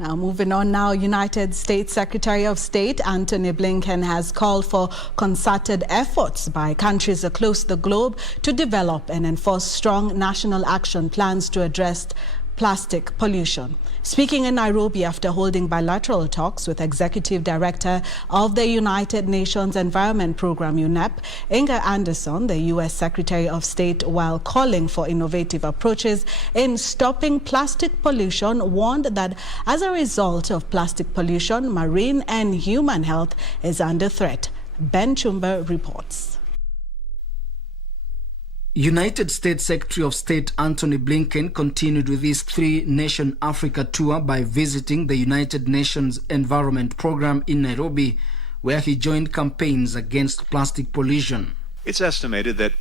Now, moving on now, United States Secretary of State Antony Blinken has called for concerted efforts by countries across the globe to develop and enforce strong national action plans to address plastic pollution. Speaking in Nairobi after holding bilateral talks with Executive Director of the United Nations Environment Program, UNEP, Anderson, the U.S. Secretary of State, while calling for innovative approaches in stopping plastic pollution, warned that as a result of plastic pollution, marine and human health is under threat. Chumba reports. United States Secretary of State Antony Blinken continued with his three-nation Africa tour by visiting the United Nations Environment Program in Nairobi, where he joined campaigns against plastic pollution. It's estimated that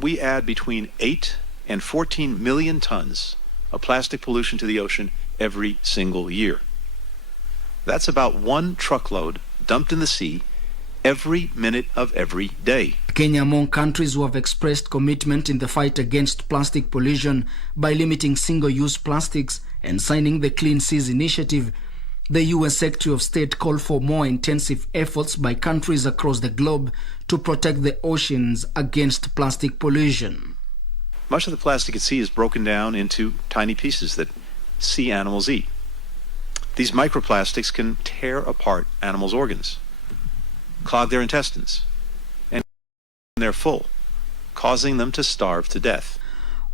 we add between 8 and 14 million tons of plastic pollution to the ocean every single year. That's about 1 truckload dumped in the sea every minute of every day. Kenya among countries who have expressed commitment in the fight against plastic pollution by limiting single-use plastics and signing the Clean Seas Initiative. The U.S. Secretary of State called for more intensive efforts by countries across the globe to protect the oceans against plastic pollution. Much of the plastic at sea is broken down into tiny pieces that sea animals eat. These microplastics can tear apart animals' organs, clog their intestines, and they're full, causing them to starve to death.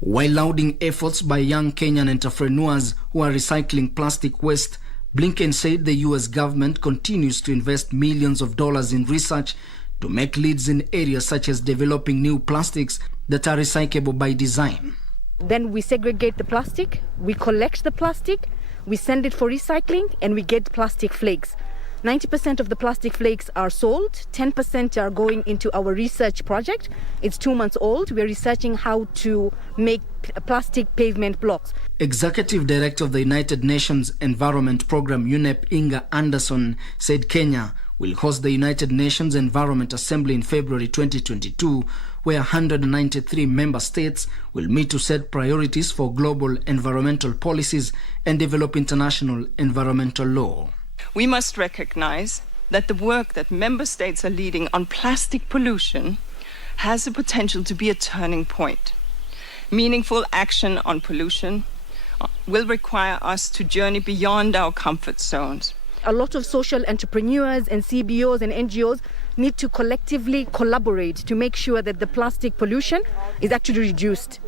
While lauding efforts by young Kenyan entrepreneurs who are recycling plastic waste, Blinken said the U.S. government continues to invest millions of dollars in research to make leads in areas such as developing new plastics that are recyclable by design. Then we segregate the plastic, we collect the plastic, we send it for recycling, and we get plastic flakes. 90% of the plastic flakes are sold, 10% are going into our research project. It's 2 months old. We're researching how to make plastic pavement blocks. Executive Director of the United Nations Environment Program, UNEP, Anderson, said Kenya will host the United Nations Environment Assembly in February 2022, where 193 member states will meet to set priorities for global environmental policies and develop international environmental law. We must recognize that the work that member states are leading on plastic pollution has the potential to be a turning point. Meaningful action on pollution will require us to journey beyond our comfort zones. A lot of social entrepreneurs and CBOs and NGOs need to collectively collaborate to make sure that the plastic pollution is actually reduced.